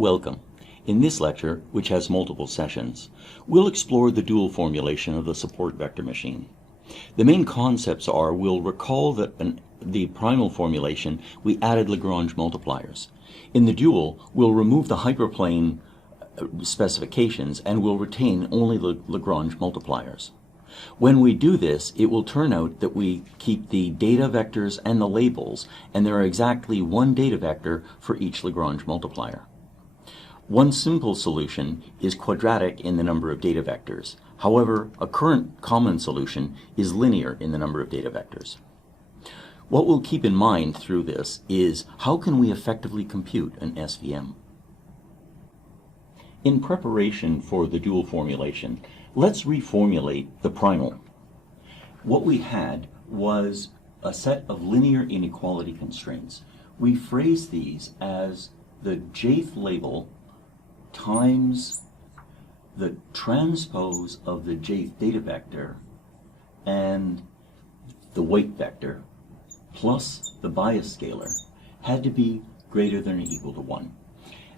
Welcome. In this lecture, which has multiple sessions, we'll explore the dual formulation of the support vector machine. The main concepts are we'll recall that in the primal formulation we added Lagrange multipliers. In the dual, we'll remove the hyperplane specifications and we'll retain only the Lagrange multipliers. When we do this, it will turn out that we keep the data vectors and the labels, and there are exactly one data vector for each Lagrange multiplier. One simple solution is quadratic in the number of data vectors. However, a current common solution is linear in the number of data vectors. What we'll keep in mind through this is how can we effectively compute an SVM? In preparation for the dual formulation, let's reformulate the primal. What we had was a set of linear inequality constraints. We phrase these as the jth label times the transpose of the jth data vector and the weight vector plus the bias scalar had to be greater than or equal to 1.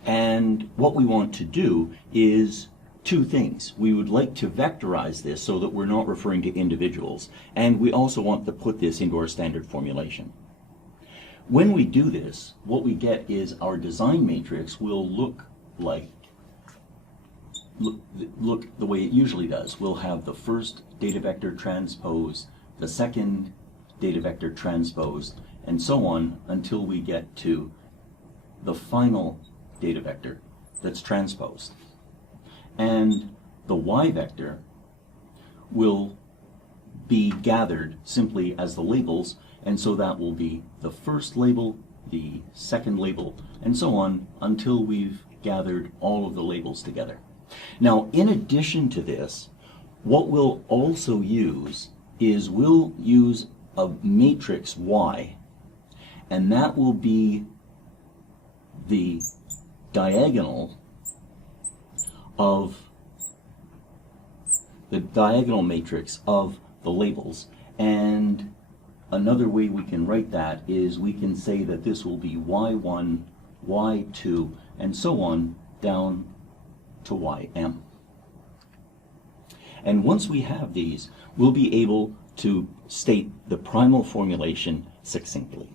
And what we want to do is two things. We would like to vectorize this so that we're not referring to individuals, and we also want to put this into our standard formulation. When we do this, what we get is our design matrix will look the way it usually does. We'll have the first data vector transposed, the second data vector transposed, and so on until we get to the final data vector that's transposed. And the y vector will be gathered simply as the labels, and so that will be the first label, the second label, and so on until we've gathered all of the labels together. Now, in addition to this, what we'll also use is we'll use a matrix Y, and that will be the diagonal matrix of the labels. And another way we can write that is we can say that this will be Y1, Y2, and so on down to Ym. And once we have these, we'll be able to state the primal formulation succinctly.